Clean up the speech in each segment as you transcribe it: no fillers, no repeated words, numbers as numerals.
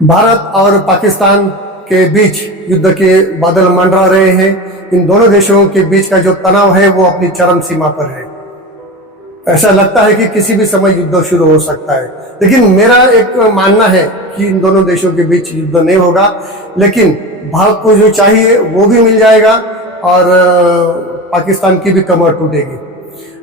भारत और पाकिस्तान के बीच युद्ध के बादल मंडरा रहे हैं। इन दोनों देशों के बीच का जो तनाव है वो अपनी चरम सीमा पर है। ऐसा लगता है कि किसी भी समय युद्ध शुरू हो सकता है, लेकिन मेरा एक मानना है कि इन दोनों देशों के बीच युद्ध नहीं होगा, लेकिन भारत को जो चाहिए वो भी मिल जाएगा और पाकिस्तान की भी कमर टूटेगी।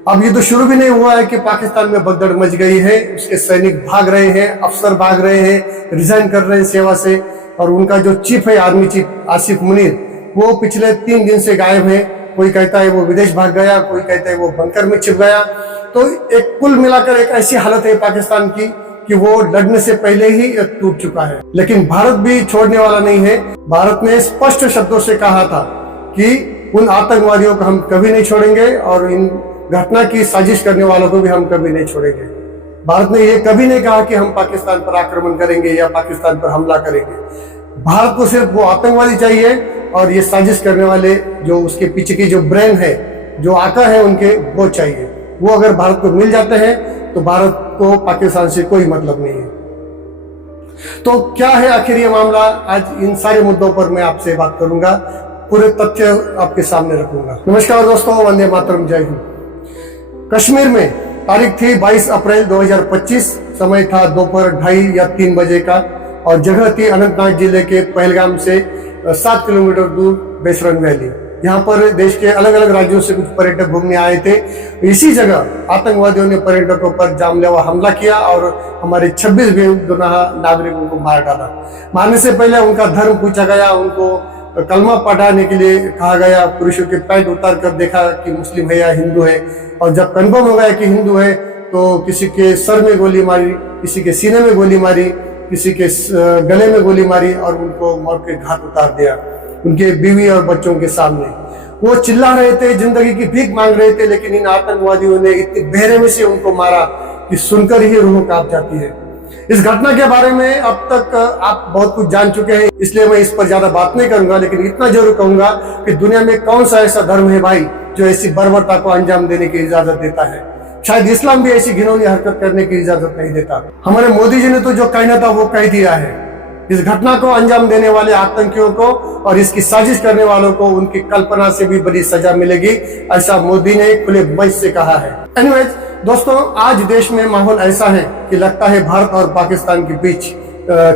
अब युद्ध शुरू भी नहीं हुआ है कि पाकिस्तान में भगदड़ मच गई है, उसके सैनिक भाग रहे हैं, अफसर भाग रहे हैं, रिजाइन कर रहे हैं सेवा से, और उनका जो चीफ है आर्मी चीफ आसिफ मुनीर, वो पिछले 3 दिन से गायब है। कोई कहता है वो विदेश भाग गया, कोई कहता है वो बंकर में छिप गया। तो एक कुल मिलाकर एक ऐसी हालत है पाकिस्तान की कि वो लड़ने से पहले ही टूट चुका है। लेकिन भारत भी छोड़ने वाला नहीं है। भारत ने स्पष्ट शब्दों से कहा था कि उन आतंकवादियों को हम कभी नहीं छोड़ेंगे और इन घटना की साजिश करने वालों को भी हम कभी नहीं छोड़ेंगे। भारत ने यह कभी नहीं कहा कि हम पाकिस्तान पर आक्रमण करेंगे या पाकिस्तान पर हमला करेंगे। भारत को सिर्फ वो आतंकवादी चाहिए और ये साजिश करने वाले जो उसके पीछे की जो ब्रेन है, जो आका है उनके, वो चाहिए। वो अगर भारत को मिल जाते हैं तो भारत को पाकिस्तान से कोई मतलब नहीं है। तो क्या है आखिर ये मामला? आज इन सारे मुद्दों पर मैं आपसे बात करूंगा, पूरे तथ्य आपके सामने रखूंगा। नमस्कार दोस्तों, वंदे मातरम, जय हिंद। कश्मीर में तारीख थी 22 अप्रैल 2025, समय था दोपहर 2:30 या 3 बजे का, और जगह थी अनंतनाग जिले के पहलगाम से 7 किलोमीटर दूर बेसरन वैली। यहाँ पर देश के अलग अलग राज्यों से कुछ पर्यटक घूमने आए थे। इसी जगह आतंकवादियों ने पर्यटकों पर जानलेवा हमला किया और हमारे 26 बेगुनाह नागरिकों को मार डाला। मारने से पहले उनका धर्म पूछा गया, उनको कलमा पढ़ाने के लिए कहा गया, पुरुषों के पैंट उतार कर देखा कि मुस्लिम है या हिंदू है, और जब कंफर्म हो गया कि हिंदू है तो किसी के सर में गोली मारी, किसी के सीने में गोली मारी, किसी के गले में गोली मारी और उनको मौत के घाट उतार दिया उनके बीवी और बच्चों के सामने। वो चिल्ला रहे थे, जिंदगी की भीख मांग रहे थे, लेकिन इन आतंकवादियों ने इतनी बेरहमी से उनको मारा कि सुनकर ही रूह कांप जाती है। इस घटना के बारे में अब तक आप बहुत कुछ जान चुके हैं, इसलिए मैं इस पर ज्यादा बात नहीं करूंगा, लेकिन इतना जरूर कहूंगा कि दुनिया में कौन सा ऐसा धर्म है भाई जो ऐसी बर्बरता को अंजाम देने की इजाजत देता है। शायद इस्लाम भी ऐसी घिनौनी हरकत करने की इजाजत नहीं देता। हमारे मोदी जी ने तो जो कहना था वो कह दिया है। इस घटना को अंजाम देने वाले आतंकियों को और इसकी साजिश करने वालों को उनकी कल्पना से भी बड़ी सजा मिलेगी, ऐसा मोदी ने खुले मंच से कहा है। एनीवेज दोस्तों, आज देश में माहौल ऐसा है कि लगता है भारत और पाकिस्तान के बीच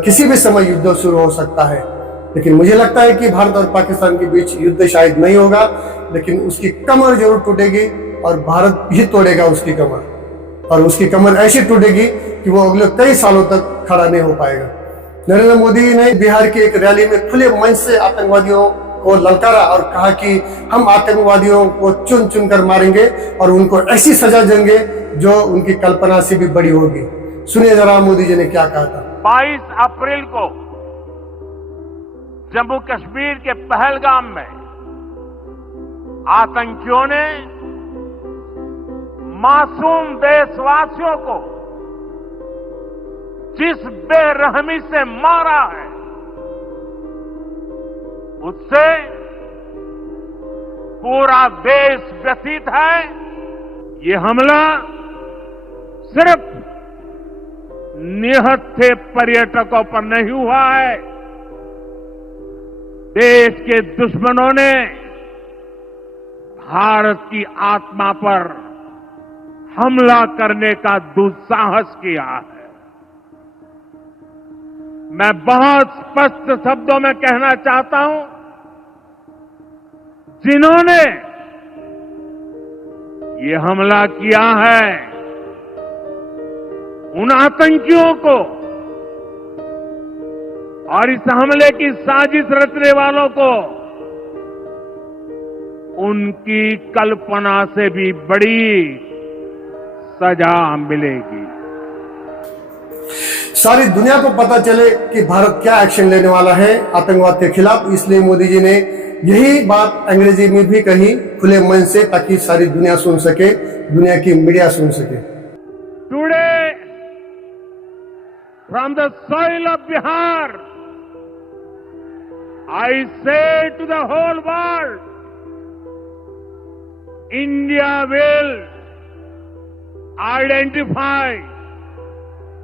किसी भी समय युद्ध शुरू हो सकता है। लेकिन मुझे लगता है कि भारत और पाकिस्तान के बीच युद्ध शायद नहीं होगा, लेकिन उसकी कमर जरूर टूटेगी और भारत ही तोड़ेगा उसकी कमर, और उसकी कमर ऐसी टूटेगी कि वो अगले कई सालों तक खड़ा नहीं हो पाएगा। नरेंद्र मोदी ने बिहार की एक रैली में खुले मंच से आतंकवादियों को ललकारा और कहा कि हम आतंकवादियों को चुन चुन कर मारेंगे और उनको ऐसी सजा देंगे जो उनकी कल्पना से भी बड़ी होगी। सुनिए जरा मोदी जी ने क्या कहा था। 22 अप्रैल को जम्मू कश्मीर के पहलगाम में आतंकियों ने मासूम देशवासियों को जिस बेरहमी से मारा है, उससे पूरा देश व्यथित है। ये हमला सिर्फ निहत्थे पर्यटकों पर नहीं हुआ है, देश के दुश्मनों ने भारत की आत्मा पर हमला करने का दुस्साहस किया है। मैं बहुत स्पष्ट शब्दों में कहना चाहता हूं, जिन्होंने ये हमला किया है, उन आतंकियों को और इस हमले की साजिश रचने वालों को उनकी कल्पना से भी बड़ी सजा मिलेगी। सारी दुनिया को पता चले कि भारत क्या एक्शन लेने वाला है आतंकवाद के खिलाफ, इसलिए मोदी जी ने यही बात अंग्रेजी में भी कही खुले मन से, ताकि सारी दुनिया सुन सके, दुनिया की मीडिया सुन सके। Today from the soil of Bihar I say to the whole world, India will identify,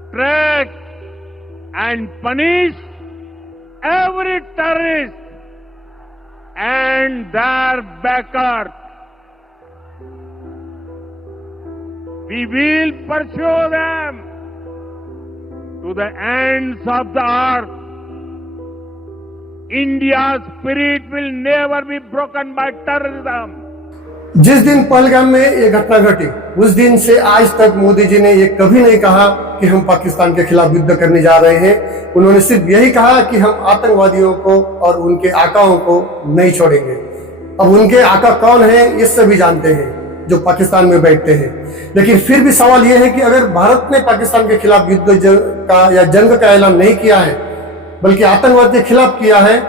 track and punish every terrorist and their backers. We will pursue them to the ends of the earth. India's spirit will never be broken by terrorism. जिस दिन पहलगाम में ये घटना घटी उस दिन से आज तक मोदी जी ने ये कभी नहीं कहा कि हम पाकिस्तान के खिलाफ युद्ध करने जा रहे हैं। उन्होंने सिर्फ यही कहा कि हम आतंकवादियों को और उनके आकाओं को नहीं छोड़ेंगे। अब उनके आका कौन है ये सभी जानते हैं जो पाकिस्तान में बैठते हैं। लेकिन फिर भी सवाल यह है कि अगर भारत ने पाकिस्तान के खिलाफ युद्ध का या जंग का ऐलान नहीं किया है बल्कि आतंकवाद के खिलाफ किया है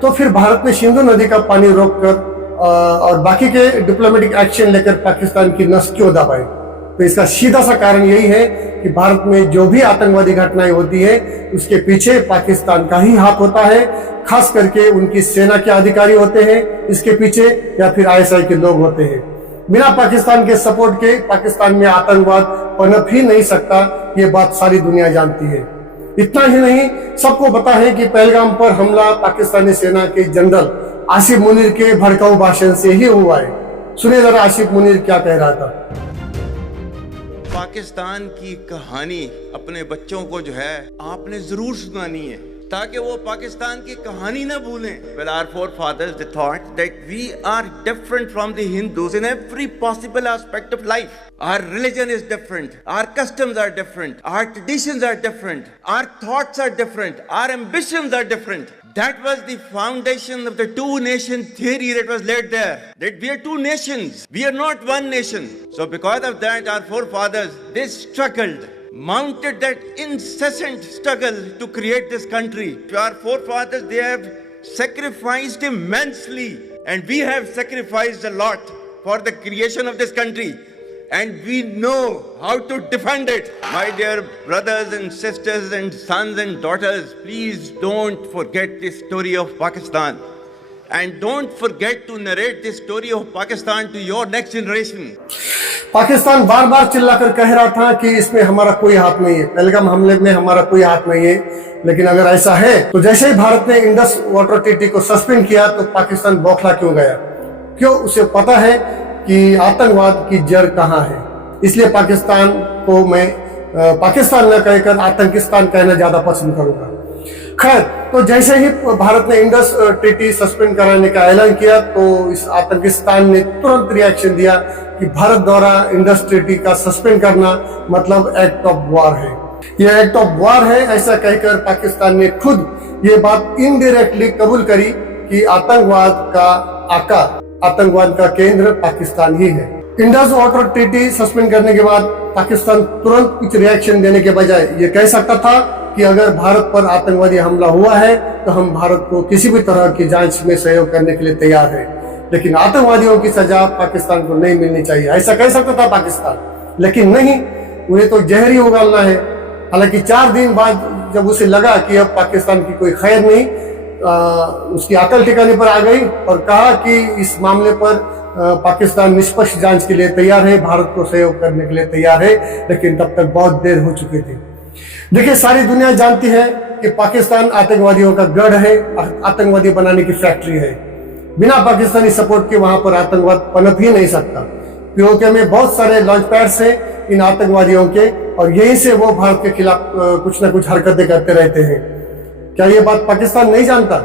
तो फिर भारत ने सिंधु नदी का पानी रोककर और बाकी के डिप्लोमेटिक एक्शन लेकर पाकिस्तान की नस क्यों दबाए। तो इसका सीधा सा कारण यही है कि भारत में जो भी आतंकवादी घटनाएं होती है उसके पीछे पाकिस्तान का ही हाथ होता है। खास करके उनकी सेना के अधिकारी होते हैं इसके पीछे या फिर आईएसआई के लोग होते हैं। बिना पाकिस्तान के सपोर्ट के पाकिस्तान में आतंकवाद पनप ही नहीं सकता, ये बात सारी दुनिया जानती है। इतना ही नहीं, सबको पता है कि पहलगाम पर हमला पाकिस्तानी सेना के जनरल आसिफ मुनीर के भड़काऊ भाषण से ही हुआ है। सुनिए जरा आसिफ मुनीर क्या कह रहा था। पाकिस्तान की कहानी अपने बच्चों को जो है आपने जरूर सुनानी है ताकि वो पाकिस्तान की कहानी ना भूलें। Well, our forefathers they thought that we are different from the Hindus in every possible aspect of life. Our religion is different, our customs are different, our traditions are different, our thoughts are different, our ambitions are different. That was the foundation of the two-nation theory that was laid there. That we are two nations, we are not one nation. So because of that, our forefathers, they struggled, mounted that incessant struggle to create this country. Our forefathers, they have sacrificed immensely, and we have sacrificed a lot for the creation of this country. And we know how to defend it. My dear brothers and sisters and sons and daughters, please don't forget the story of Pakistan. And don't forget to narrate the story of Pakistan to your next generation. Pakistan बार बार चिल्लाकर कह रहा था कि इसमें हमारा कोई हाथ नहीं है, पहलगाम हमले में हमारा कोई हाथ नहीं है। लेकिन अगर ऐसा है तो जैसे ही भारत ने इंडस वाटर ट्रीटी को सस्पेंड किया तो पाकिस्तान बौखला क्यों गया? क्यों? उसे पता है कि आतंकवाद की जड़ कहाँ है। इसलिए पाकिस्तान को मैं पाकिस्तान न कहकर आतंकिस्तान कहना ज्यादा पसंद करूंगा। खैर, तो जैसे ही भारत ने इंडस ट्रीटी सस्पेंड कराने का ऐलान किया तो इस आतंकिस्तान ने तुरंत रिएक्शन दिया कि भारत द्वारा इंडस ट्रीटी का सस्पेंड करना मतलब एक्ट ऑफ वॉर है। यह एक्ट ऑफ वॉर है ऐसा कहकर पाकिस्तान ने खुद ये बात इनडायरेक्टली कबूल करी कि आतंकवाद का आका, आतंकवाद का केंद्र पाकिस्तान ही है। इंडस वाटर ट्रीटी सस्पेंड करने के बाद पाकिस्तान तुरंत कुछ रिएक्शन देने के बजाय ये कह सकता था कि अगर भारत पर आतंकवादी हमला हुआ है तो हम भारत को किसी भी तरह की जांच में सहयोग करने के लिए तैयार है, लेकिन आतंकवादियों की सजा पाकिस्तान को नहीं मिलनी चाहिए, ऐसा कह सकता था पाकिस्तान। लेकिन नहीं, उन्हें तो जहर ही उगलना है। हालांकि 4 दिन बाद जब उसे लगा कि अब पाकिस्तान की कोई खैर नहीं, उसकी अकल ठिकाने पर आ गई और कहा कि इस मामले पर पाकिस्तान निष्पक्ष जांच के लिए तैयार है, भारत को सहयोग करने के लिए तैयार है। लेकिन तब तक बहुत देर हो चुकी थी। देखिए, सारी दुनिया जानती है कि पाकिस्तान आतंकवादियों का गढ़ है, आतंकवादी बनाने की फैक्ट्री है। बिना पाकिस्तानी सपोर्ट के वहां पर आतंकवाद पनप ही नहीं सकता। पीओके में बहुत सारे लॉन्च पैड्स हैं इन आतंकवादियों के, और यहीं से वो भारत के खिलाफ कुछ न कुछ हरकतें करते रहते हैं। क्या ये बात पाकिस्तान नहीं जानता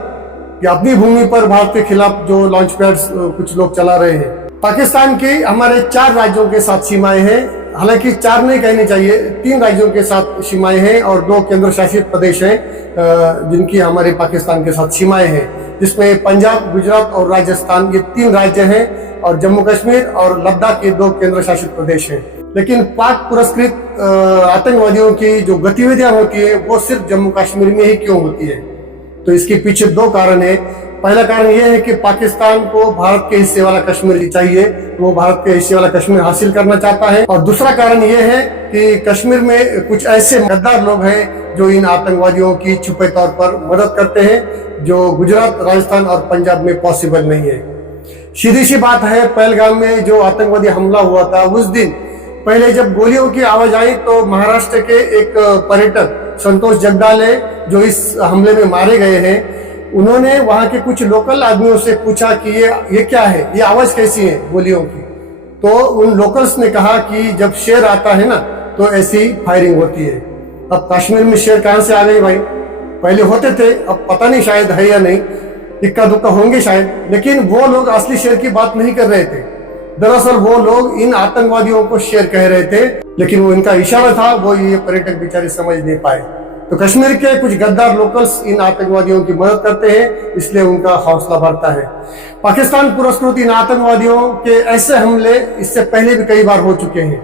कि अपनी भूमि पर भारत के खिलाफ जो लॉन्च पैड्स कुछ लोग चला रहे हैं? पाकिस्तान की हमारे 4 राज्यों के साथ सीमाएं हैं। हालांकि 4 नहीं कहनी चाहिए, 3 राज्यों के साथ सीमाएं हैं और 2 केंद्र शासित प्रदेश हैं जिनकी हमारे पाकिस्तान के साथ सीमाएं हैं, जिसमें पंजाब, गुजरात और राजस्थान, ये 3 राज्य हैं, और जम्मू कश्मीर और लद्दाख के 2 केंद्र शासित प्रदेश हैं। लेकिन पाक पुरस्कृत आतंकवादियों की जो गतिविधियां होती है वो सिर्फ जम्मू कश्मीर में ही क्यों होती है? तो इसके पीछे 2 कारण है। पहला कारण यह है कि पाकिस्तान को भारत के हिस्से वाला कश्मीर चाहिए, वो भारत के हिस्से वाला कश्मीर हासिल करना चाहता है। और दूसरा कारण यह है कि कश्मीर में कुछ ऐसे गद्दार लोग हैं जो इन आतंकवादियों की छुपे तौर पर मदद करते हैं, जो गुजरात, राजस्थान और पंजाब में पॉसिबल नहीं है। सीधी सी बात है, पहलगाम में जो आतंकवादी हमला हुआ था उस दिन पहले जब गोलियों की आवाज आई तो महाराष्ट्र के एक पर्यटक संतोष जगदाले जो इस हमले में मारे गए हैं, उन्होंने वहां के कुछ लोकल आदमियों से पूछा कि ये क्या है, ये आवाज कैसी है गोलियों की। तो उन लोकल्स ने कहा कि जब शेर आता है ना तो ऐसी फायरिंग होती है। अब कश्मीर में शेर कहां से आ गई भाई, पहले होते थे, अब पता नहीं शायद है या नहीं, इक्का दुक्का होंगे शायद, लेकिन वो लोग असली शेर की बात नहीं कर रहे थे। दरअसल वो लोग इन आतंकवादियों को शेर कह रहे थे, लेकिन वो इनका इशारा था, वो ये पर्यटक बेचारे समझ नहीं पाए। तो कश्मीर के कुछ गद्दार लोकल्स इन आतंकवादियों की मदद करते हैं, इसलिए उनका हौसला बढ़ता है। पाकिस्तान पुरस्कृत इन आतंकवादियों के ऐसे हमले इससे पहले भी कई बार हो चुके हैं,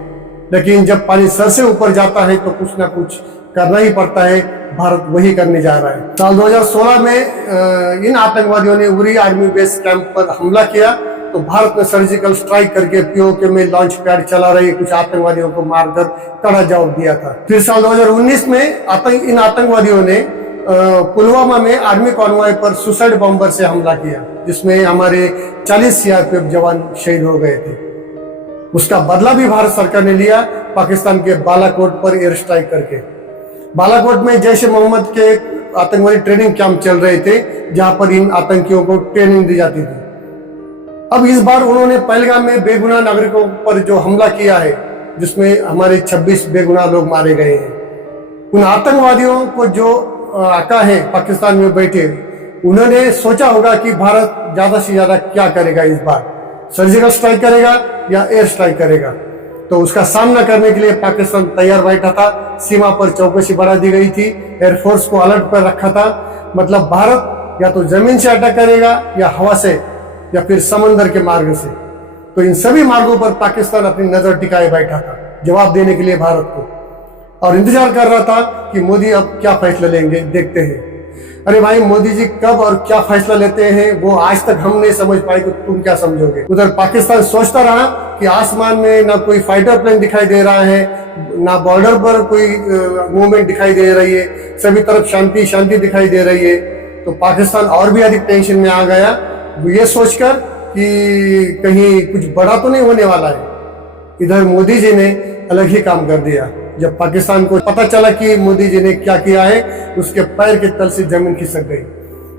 लेकिन जब पानी सर से ऊपर जाता है तो कुछ ना कुछ करना ही पड़ता है। भारत वही करने जा रहा है। साल 2016 में इन आतंकवादियों ने उरी आर्मी बेस कैंप पर हमला किया, तो भारत ने सर्जिकल स्ट्राइक करके पीओके में लॉन्च पैड चला रहे कुछ आतंकवादियों को मारकर कड़ा जवाब दिया था। फिर साल 2019 में इन आतंकवादियों ने पुलवामा में आर्मी कॉन्वॉय पर सुसाइड बॉम्बर से हमला किया, जिसमें हमारे 40 सीआरपीएफ जवान शहीद हो गए थे। उसका बदला भी भारत सरकार ने लिया पाकिस्तान के बालाकोट पर एयर स्ट्राइक करके। बालाकोट में जैश ए मोहम्मद के आतंकवादी ट्रेनिंग कैंप चल रहे थे, जहां पर इन आतंकियों को ट्रेनिंग दी जाती थी। अब इस बार उन्होंने पहलगाम में बेगुनाह नागरिकों पर जो हमला किया है, जिसमें हमारे 26 बेगुनाह लोग मारे गए हैं, उन आतंकवादियों को जो आका है पाकिस्तान में बैठे, उन्होंने सोचा होगा कि भारत ज्यादा से ज्यादा क्या करेगा इस बार, सर्जिकल स्ट्राइक करेगा या एयर स्ट्राइक करेगा। तो उसका सामना करने के लिए पाकिस्तान तैयार बैठा था। सीमा पर चौकसी बढ़ा दी गई थी, एयरफोर्स को अलर्ट पर रखा था। मतलब भारत या तो जमीन से अटैक करेगा या हवा से या फिर समंदर के मार्ग से। तो इन सभी मार्गों पर पाकिस्तान अपनी नजर टिकाए बैठा था जवाब देने के लिए भारत को, और इंतजार कर रहा था कि मोदी अब क्या फैसला लेंगे, देखते हैं। अरे भाई, मोदी जी कब और क्या फैसला लेते हैं वो आज तक हम नहीं समझ पाए, तो तुम क्या समझोगे। उधर पाकिस्तान सोचता रहा कि आसमान में ना कोई फाइटर प्लेन दिखाई दे रहा है, ना बॉर्डर पर कोई मूवमेंट दिखाई दे रही है, सभी तरफ शांति शांति दिखाई दे रही है। तो पाकिस्तान और भी अधिक टेंशन में आ गया, ये सोचकर कि कहीं कुछ बड़ा तो नहीं होने वाला है। इधर मोदी जी ने अलग ही काम कर दिया। जब पाकिस्तान को पता चला कि मोदी जी ने क्या किया है, उसके पैर के तल से जमीन खिसक गई।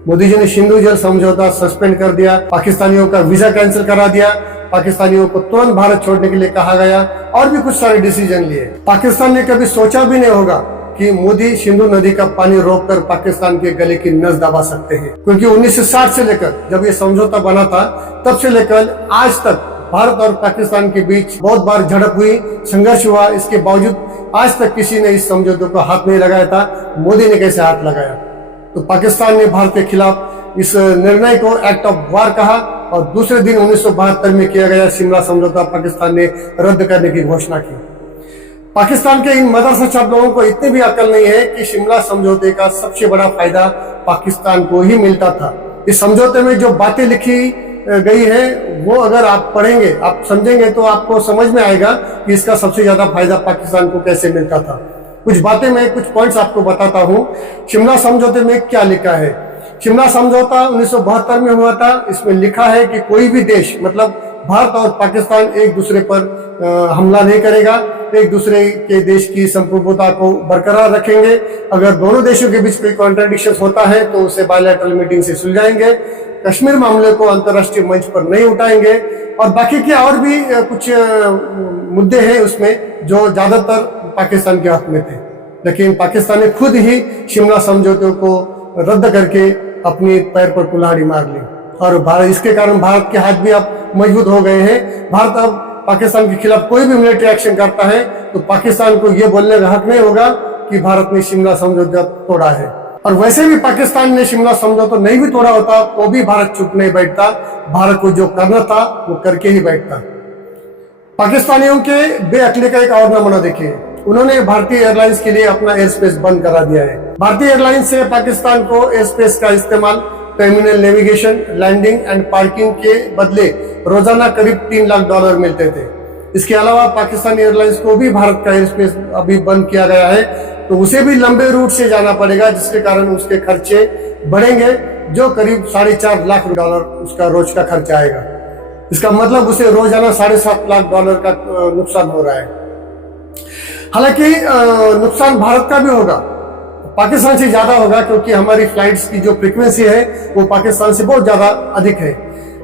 मोदी जी ने सिंधु जल समझौता सस्पेंड कर दिया, पाकिस्तानियों का वीजा कैंसिल करा दिया, पाकिस्तानियों को तुरंत भारत छोड़ने के लिए कहा गया, और भी कुछ सारे डिसीजन लिए। पाकिस्तान ने कभी सोचा भी नहीं होगा कि मोदी सिंधु नदी का पानी रोककर पाकिस्तान के गले की नस दबा सकते हैं, क्योंकि 1960 से लेकर जब ये समझौता बना था, तब से लेकर आज तक भारत और पाकिस्तान के बीच बहुत बार झड़प हुई, संघर्ष हुआ। इसके बावजूद आज तक किसी ने इस समझौते को हाथ नहीं लगाया था। मोदी ने कैसे हाथ लगाया? तो पाकिस्तान ने भारत के खिलाफ इस निर्णय को एक्ट ऑफ वार कहा, और दूसरे दिन 1972 में किया गया शिमला समझौता पाकिस्तान ने रद्द करने की घोषणा की। पाकिस्तान के इन मदरसा छाप लोगों को इतनी भी अकल नहीं है कि शिमला समझौते का सबसे बड़ा फायदा पाकिस्तान को ही मिलता था। इस समझौते में जो बातें लिखी गई है वो अगर आप पढ़ेंगे, आप समझेंगे, तो आपको समझ में आएगा कि इसका सबसे ज्यादा फायदा पाकिस्तान को कैसे मिलता था। कुछ बातें मैं, कुछ पॉइंट्स आपको बताता हूँ। शिमला समझौते में क्या लिखा है? शिमला समझौता 1972 में हुआ था। इसमें लिखा है कि कोई भी देश, मतलब भारत और पाकिस्तान, एक दूसरे पर हमला नहीं करेगा, एक दूसरे के देश की संप्रभुता को बरकरार रखेंगे। अगर दोनों देशों के बीच कोई कॉन्ट्रडिक्शन होता है तो उसे बायलैटरल मीटिंग से सुलझाएंगे। कश्मीर मामले को अंतर्राष्ट्रीय मंच पर नहीं उठाएंगे, और बाकी के और भी कुछ मुद्दे हैं उसमें जो ज्यादातर पाकिस्तान के हक में थे। लेकिन पाकिस्तान ने खुद ही शिमला समझौते को रद्द करके अपनी पैर पर कुल्हाड़ी मार ली, और भारत, इसके कारण भारत के हाथ भी अब मजबूत हो गए हैं। भारत अब पाकिस्तान के खिलाफ कोई भी मिलिट्री एक्शन करता है तो पाकिस्तान को यह बोलने का हक नहीं होगा कि भारत ने शिमला समझौता तोड़ा है। और वैसे भी पाकिस्तान ने शिमला समझौता नहीं भी तोड़ा होता तो भी भारत चुप नहीं बैठता। भारत को जो करना था वो करके ही बैठता। पाकिस्तानियों के बेअक्ली का एक और नमूना देखिए। उन्होंने भारतीय एयरलाइंस के लिए अपना एयर स्पेस बंद करा दिया है। भारतीय एयरलाइंस से पाकिस्तान को एयर स्पेस का इस्तेमाल terminal navigation, landing and parking के बदले रोजाना करीब $3 लाख मिलते थे। इसके अलावा पाकिस्तान एयरलाइंस को भी भारत का एयर स्पेस अभी बंद किया गया है, तो उसे भी लंबे रूट से जाना पड़ेगा, जिसके कारण उसके खर्चे बढ़ेंगे, जो करीब $4.5 लाख उसका रोज का खर्चा आएगा। इसका मतलब उसे रोजाना $7.5 लाख का नुकसान हो रहा है। हालांकि नुकसान भारत का भी होगा, पाकिस्तान से ज्यादा होगा, क्योंकि हमारी फ्लाइट्स की जो फ्रीक्वेंसी है वो पाकिस्तान से बहुत ज्यादा अधिक है।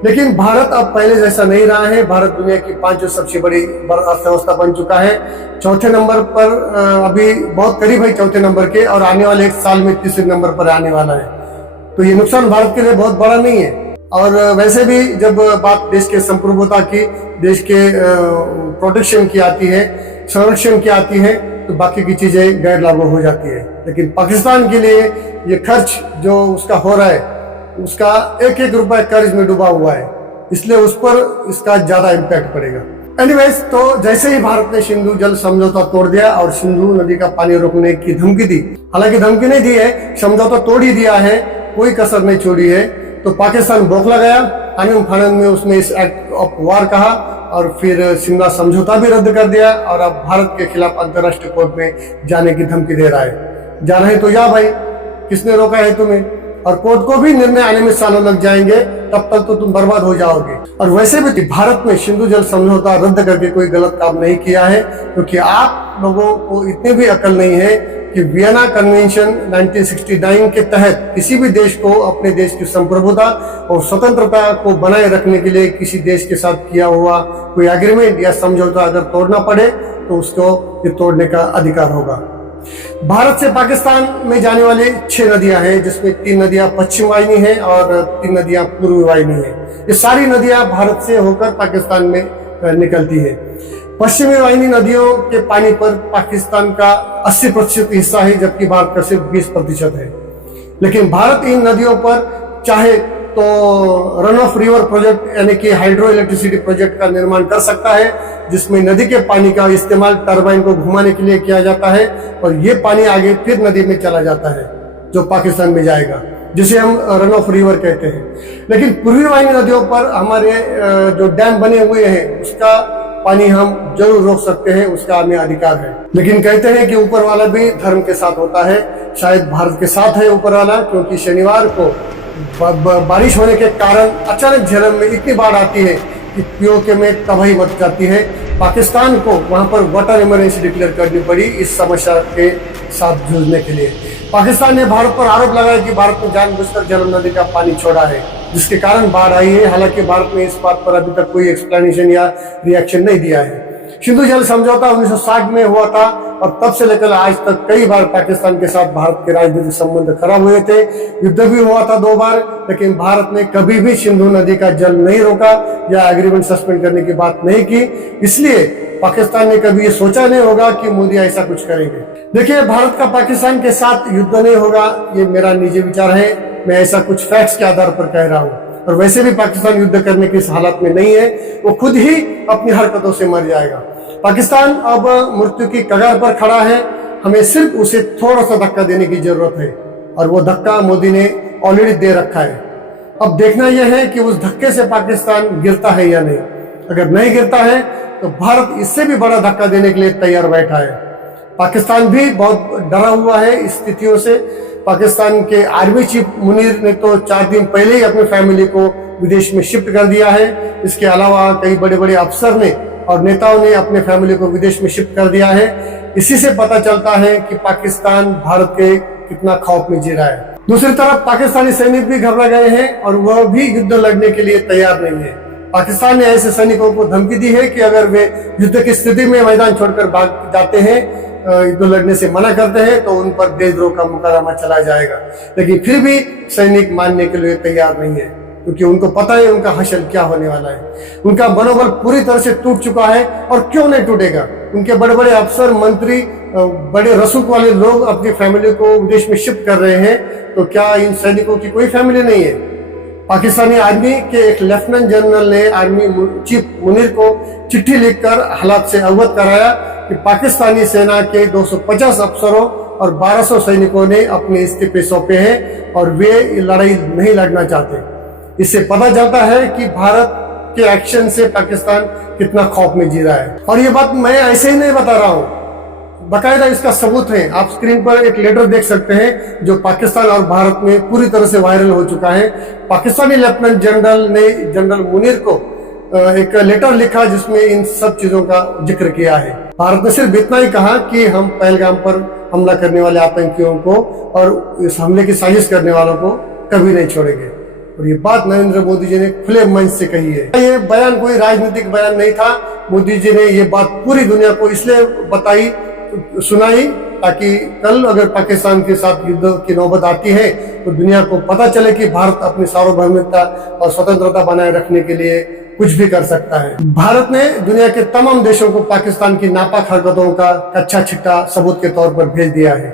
लेकिन भारत अब पहले जैसा नहीं रहा है। भारत दुनिया की 5 सबसे बड़ी अर्थव्यवस्था बन चुका है। चौथे नंबर पर अभी बहुत करीब है चौथे नंबर के, और आने वाले 1 साल में तीसरे नंबर पर आने वाला है। तो ये नुकसान भारत के लिए बहुत बड़ा नहीं है। और वैसे भी जब बात देश के संप्रभुता की, देश के प्रोटेक्शन की आती है, संरक्षण की आती है, तो बाकी की चीजें गैर लागू हो जाती है। लेकिन पाकिस्तान के लिए ये खर्च जो उसका हो रहा है, उसका एक एक रुपया कर्ज में डूबा हुआ है, इसलिए उस पर इसका ज्यादा इम्पैक्ट पड़ेगा। एनीवेज, तो जैसे ही भारत ने सिंधु जल समझौता तोड़ दिया और सिंधु नदी का पानी रोकने की धमकी दी, हालांकि धमकी नहीं दी है, समझौता तोड़ ही दिया है, कोई कसर नहीं छोड़ी है, तो पाकिस्तान बौखला गया। आनंद फानंद में उसने इस एक्ट ऑफ वार कहा और फिर शिमला समझौता भी रद्द कर दिया, और अब भारत के खिलाफ अंतर्राष्ट्रीय कोर्ट में जाने की धमकी दे रहा है। जाना है तो जा भाई, किसने रोका है तुम्हें? और कोर्ट को भी निर्णय आने में सालों लग जाएंगे, तब तक तो तुम बर्बाद हो जाओगे। और वैसे भी भारत ने सिंधु जल समझौता रद्द करके कोई गलत काम नहीं किया है, क्योंकि आप लोगों को इतनी भी अकल नहीं है कि वियना कन्वेंशन 1969 के तहत किसी भी देश को अपने देश की संप्रभुता और स्वतंत्रता को बनाए रखने के लिए किसी देश के साथ किया हुआ कोई एग्रीमेंट या समझौता अगर तोड़ना पड़े तो उसको ये तोड़ने का अधिकार होगा। भारत से पाकिस्तान में जाने वाली 6 नदियां हैं, जिसमें 3 नदियां पश्चिम वाहिनी है और 3 नदियां पूर्वी वाहिनी है। ये सारी नदियां भारत से होकर पाकिस्तान में निकलती है। पश्चिमी वाहिनी नदियों के पानी पर पाकिस्तान का 80% हिस्सा है, जबकि भारत का सिर्फ 20% है। लेकिन भारत इन नदियों पर चाहे तो रन ऑफ रिवर प्रोजेक्ट यानी कि हाइड्रो इलेक्ट्रिसिटी प्रोजेक्ट का निर्माण कर सकता है, जिसमें नदी के पानी का इस्तेमाल टरबाइन को घुमाने के लिए किया जाता है, और ये पानी आगे फिर नदी में चला जाता है जो पाकिस्तान में जाएगा, जिसे हम रन ऑफ रिवर कहते हैं। लेकिन पूर्वी वाहिनी नदियों पर हमारे जो डैम बने हुए हैं उसका पानी हम जरूर रोक सकते हैं, उसका हमें अधिकार है। लेकिन कहते हैं कि ऊपर वाला भी धर्म के साथ होता है। शायद भारत के साथ है ऊपर वाला, क्योंकि शनिवार को बारिश होने के कारण अचानक झेलम में इतनी बाढ़ आती है कि पीओके में तबाही मच जाती है। पाकिस्तान को वहां पर वाटर इमरजेंसी डिक्लेयर करनी पड़ी इस समस्या के साथ जूझने के लिए। पाकिस्तान ने भारत पर आरोप लगाया कि भारत ने जानबूझकर झेलम नदी का पानी छोड़ा है, जिसके कारण बाढ़ आई है। हालांकि भारत ने इस बात पर अभी तक कोई एक्सप्लेनेशन या रिएक्शन नहीं दिया है। सिंधु जल समझौता 1960 में हुआ था, और तब से लेकर आज तक कई बार पाकिस्तान के साथ भारत के राजनीतिक संबंध खराब हुए थे। युद्ध भी हुआ था 2 बार, लेकिन भारत ने कभी भी सिंधु नदी का जल नहीं रोका या एग्रीमेंट सस्पेंड करने की बात नहीं की। इसलिए पाकिस्तान ने कभी ये सोचा नहीं होगा कि मोदी ऐसा कुछ करेंगे। देखिए, भारत का पाकिस्तान के साथ युद्ध नहीं होगा, ये मेरा निजी विचार है। मैं ऐसा कुछ फैक्ट्स के आधार पर कह रहा हूँ। और वैसे भी पाकिस्तान युद्ध करने की इस हालत में नहीं है, वो खुद ही अपनी हरकतों से मर जाएगा। पाकिस्तान अब मृत्यु की कगार पर खड़ा है। हमें सिर्फ उसे थोड़ा सा धक्का देने की जरूरत है, और वो धक्का मोदी ने ऑलरेडी दे रखा है। अब देखना यह है कि उस धक्के से पाकिस्तान गिरता है या नहीं। अगर नहीं गिरता है तो भारत इससे भी बड़ा धक्का देने के लिए तैयार बैठा है। पाकिस्तान भी बहुत डरा हुआ है इस स्थितियों से। पाकिस्तान के आर्मी चीफ मुनीर ने तो 4 दिन पहले ही अपनी फैमिली को विदेश में शिफ्ट कर दिया है। इसके अलावा कई बड़े बड़े अफसर ने और नेताओं ने अपने फैमिली को विदेश में शिफ्ट कर दिया है। इसी से पता चलता है कि पाकिस्तान भारत के कितना खौफ में जी रहा है। दूसरी तरफ पाकिस्तानी सैनिक भी घबरा गए हैं और वह भी युद्ध लड़ने के लिए तैयार नहीं है। पाकिस्तान ने ऐसे सैनिकों को धमकी दी है कि अगर वे युद्ध की स्थिति में मैदान छोड़कर भाग जाते हैं, युद्ध लड़ने से मना करते हैं, तो उन पर देशद्रोह का मुकदमा चला जाएगा। लेकिन फिर भी सैनिक मानने के लिए तैयार नहीं है, क्योंकि उनको पता है उनका हश्र क्या होने वाला है। उनका मनोबल पूरी तरह से टूट चुका है, और क्यों नहीं टूटेगा। उनके बड़े बड़े अफसर, मंत्री, बड़े रसूख वाले लोग अपनी फैमिली को विदेश में शिफ्ट कर रहे हैं, तो क्या इन सैनिकों की कोई फैमिली नहीं है? पाकिस्तानी आर्मी के एक लेफ्टिनेंट जनरल ने आर्मी चीफ मुनीर को चिट्ठी लिखकर हालात से अवगत कराया कि पाकिस्तानी सेना के 250 अफसरों और 1200 सैनिकों ने अपने इस्तीफे सौंपे हैं और वे लड़ाई नहीं लड़ना चाहते। इससे पता चलता है कि भारत के एक्शन से पाकिस्तान कितना खौफ में जी रहा है। और ये बात मैं ऐसे ही नहीं बता रहा हूँ, बाकायदा इसका सबूत है। आप स्क्रीन पर एक लेटर देख सकते हैं जो पाकिस्तान और भारत में पूरी तरह से वायरल हो चुका है। पाकिस्तानी लेफ्टिनेंट जनरल ने जनरल मुनीर को एक लेटर लिखा जिसमें इन सब चीजों का जिक्र किया है। भारत ने सिर्फ इतना ही कहा कि हम पहलगाम पर हमला करने वाले आतंकियों को और इस हमले की साजिश करने वालों को कभी नहीं छोड़ेंगे। और ये बात नरेंद्र मोदी जी ने खुले मंच से कही है। ये बयान कोई राजनीतिक बयान नहीं था। मोदी जी ने ये बात पूरी दुनिया को इसलिए सुनाई ताकि कल अगर पाकिस्तान के साथ युद्ध की नौबत आती है तो दुनिया को पता चले कि भारत अपनी सार्वभौमिकता और स्वतंत्रता बनाए रखने के लिए कुछ भी कर सकता है। भारत ने दुनिया के तमाम देशों को पाकिस्तान की नापाक हरकतों का कच्चा चिट्ठा सबूत के तौर पर भेज दिया है।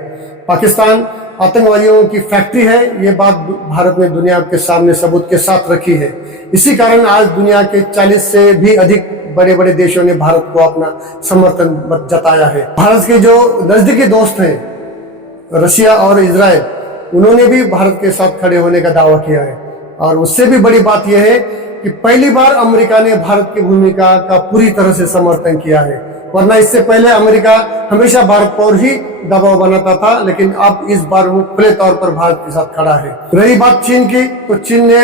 पाकिस्तान आतंकवादियों की फैक्ट्री है, ये बात भारत ने दुनिया के सामने सबूत के साथ रखी है। इसी कारण आज दुनिया के 40 से भी अधिक बड़े बड़े देशों ने भारत को अपना समर्थन जताया है। भारत के जो नजदीकी दोस्त हैं रशिया और इजराइल, उन्होंने भी भारत के साथ खड़े होने का दावा किया है। और उससे भी बड़ी बात यह है कि पहली बार अमेरिका ने भारत की भूमिका का पूरी तरह से समर्थन किया है, वरना इससे पहले अमेरिका हमेशा भारत पर ही दबाव बनाता था, लेकिन अब इस बार वो खुले तौर पर भारत के साथ खड़ा है। रही बात चीन की, तो चीन ने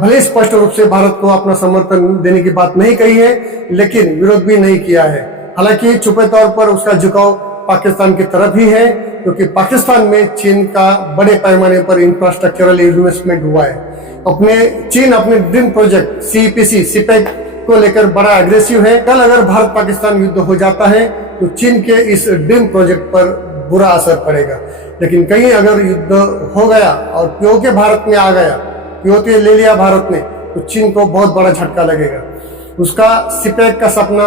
भले स्पष्ट रूप से भारत को अपना समर्थन देने की बात नहीं कही है, लेकिन विरोध भी नहीं किया है। हालांकि छुपे तौर पर उसका झुकाव पाकिस्तान की तरफ ही है, क्योंकि पाकिस्तान में चीन का बड़े पैमाने पर इंफ्रास्ट्रक्चरल इन्वेस्टमेंट हुआ है। चीन अपने ड्रीम प्रोजेक्ट सीपेक को लेकर बड़ा एग्रेसिव है। कल अगर भारत पाकिस्तान युद्ध हो जाता है तो चीन के इस ड्रीम प्रोजेक्ट पर बुरा असर पड़ेगा। लेकिन कहीं अगर युद्ध हो गया और पीओके भारत में आ गया, पीओके ले लिया भारत ने, तो चीन को बहुत बड़ा झटका लगेगा। उसका सीपेक का सपना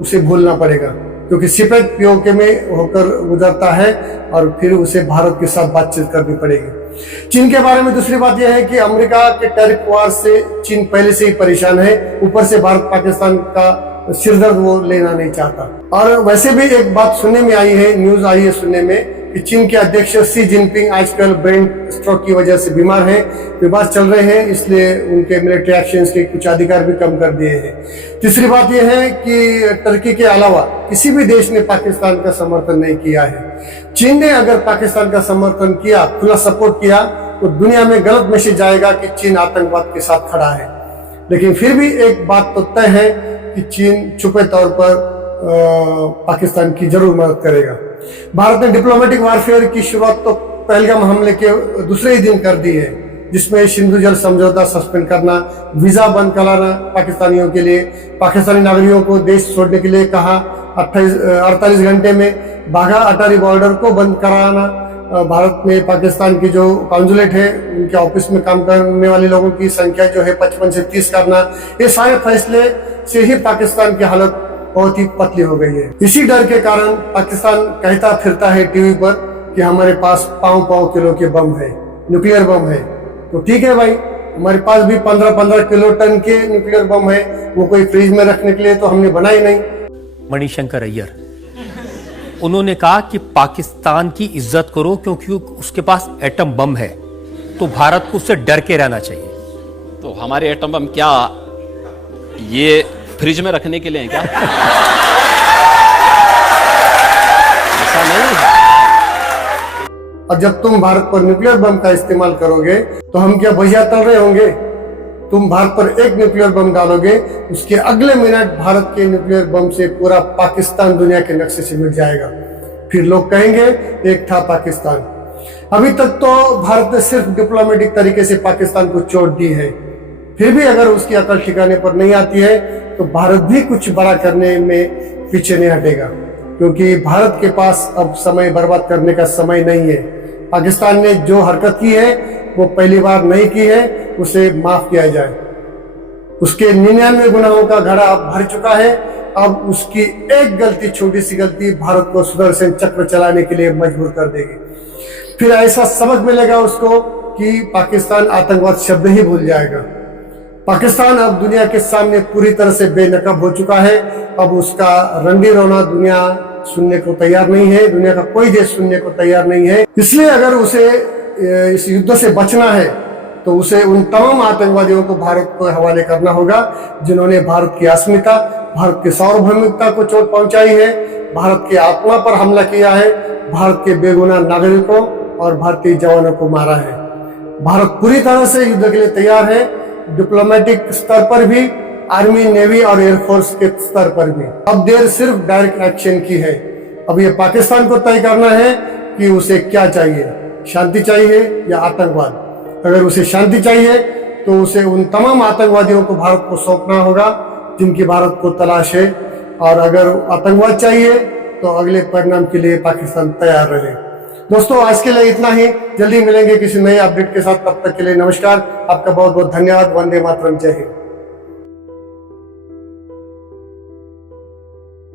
उसे भूलना पड़ेगा, क्योंकि सीपेक पीओके में होकर गुजरता है और फिर उसे भारत के साथ बातचीत करनी पड़ेगी। चीन के बारे में दूसरी बात यह है कि अमेरिका के टैरिफ वार से चीन पहले से ही परेशान है, ऊपर से भारत पाकिस्तान का सिरदर्द वो लेना नहीं चाहता। और वैसे भी एक बात सुनने में आई है, न्यूज आई है सुनने में, कि चीन के अध्यक्ष शी जिनपिंग आजकल ब्रेन स्ट्रोक की वजह से बीमार चल रहे हैं, इसलिए उनके मिलिट्री एक्शंस के कुछ अधिकार भी कम कर दिए हैं। तीसरी बात यह है कि टर्की के अलावा किसी भी देश ने पाकिस्तान का समर्थन नहीं किया है। चीन ने अगर पाकिस्तान का समर्थन किया, खुला सपोर्ट किया, तो दुनिया में गलत मैसेज जाएगा कि चीन आतंकवाद के साथ खड़ा है। लेकिन फिर भी एक बात तो तय है कि चीन छुपे तौर पर पाकिस्तान की जरूर मदद करेगा। भारत ने डिप्लोमेटिक वारफेयर की शुरुआत तो पहलगाम हमले के दूसरे ही दिन कर दी है, जिसमें सिंधु जल समझौता सस्पेंड करना, वीजा बंद कराना पाकिस्तानियों के लिए, पाकिस्तानी नागरिकों को देश छोड़ने के लिए कहा, 48 घंटे में बाघा अटारी बॉर्डर को बंद कराना, भारत में पाकिस्तान की जो कॉन्सुलेट है उनके ऑफिस में काम करने वाले लोगों की संख्या जो है 55 से 30 करना, ये सारे फैसले से ही पाकिस्तान की हालत बहुत ही पतली हो गई है। इसी डर के कारण पाकिस्तान कहता फिरता है टीवी पर कि हमारे पास 5 किलो के बम है, न्यूक्लियर बम है। तो ठीक है भाई, हमारे पास भी 15 किलो टन के न्यूक्लियर बम है, वो कोई फ्रिज में रखने के लिए तो हमने बनाई नहीं। मणिशंकर अय्यर, उन्होंने कहा कि पाकिस्तान की इज्जत करो क्योंकि उसके पास एटम बम है, तो भारत को उससे डर के रहना चाहिए। तो हमारे एटम बम क्या ये फ्रिज में रखने के लिए है क्या? ऐसा नहीं है। और जब तुम भारत पर न्यूक्लियर बम का इस्तेमाल करोगे तो हम क्या भैया तल रहे होंगे? तुम भारत पर एक न्यूक्लियर बम डालोगे, उसके अगले मिनट भारत के न्यूक्लियर बम से पूरा पाकिस्तान दुनिया के नक्शे से मिट जाएगा। फिर लोग कहेंगे एक था पाकिस्तान। अभी तक तो भारत ने सिर्फ डिप्लोमेटिक तरीके से पाकिस्तान को चोट दी है, फिर भी अगर उसकी अकल ठिकाने पर नहीं आती है तो भारत भी कुछ बड़ा करने में पीछे नहीं हटेगा, क्योंकि भारत के पास अब समय बर्बाद करने का समय नहीं है। पाकिस्तान ने जो हरकत की है वो पहली बार नहीं की है, उसे माफ किया जाए। उसके 99 गुनाहों का घड़ा अब भर चुका है। अब उसकी एक गलती, छोटी सी गलती भारत को सुदर्शन चक्र चलाने के लिए मजबूर कर देगी। फिर ऐसा सबक मिलेगा उसको कि पाकिस्तान आतंकवाद शब्द ही भूल जाएगा। पाकिस्तान अब दुनिया के सामने पूरी तरह से बेनकाब हो चुका है। अब उसका रंडी रोना दुनिया सुनने को तैयार नहीं है, दुनिया का कोई देश सुनने को तैयार नहीं है। इसलिए अगर उसे इस युद्ध से बचना है तो उसे उन तमाम आतंकवादियों को भारत को हवाले करना होगा जिन्होंने भारत की अस्मिता, भारत की सार्वभौमिकता को चोट पहुंचाई है, भारत की आत्मा पर हमला किया है, भारत के बेगुनाह नागरिकों और भारतीय जवानों को मारा है। भारत पूरी तरह से युद्ध के लिए तैयार है। डिप्लोमेटिक स्तर पर भी आर्मी, नेवी और एयरफोर्स के स्तर पर भी। अब देर सिर्फ डायरेक्ट एक्शन की है। अब ये पाकिस्तान को तय करना है कि उसे क्या चाहिए, शांति चाहिए या आतंकवाद। अगर उसे शांति चाहिए तो उसे उन तमाम आतंकवादियों को भारत को सौंपना होगा जिनकी भारत को तलाश है, और अगर आतंकवाद चाहिए तो अगले परिणाम के लिए पाकिस्तान तैयार रहे। दोस्तों, आज के लिए इतना ही। जल्दी मिलेंगे किसी नए अपडेट के साथ। तब तक के लिए नमस्कार। आपका बहुत बहुत धन्यवाद। वंदे मातरम। जय हिंद।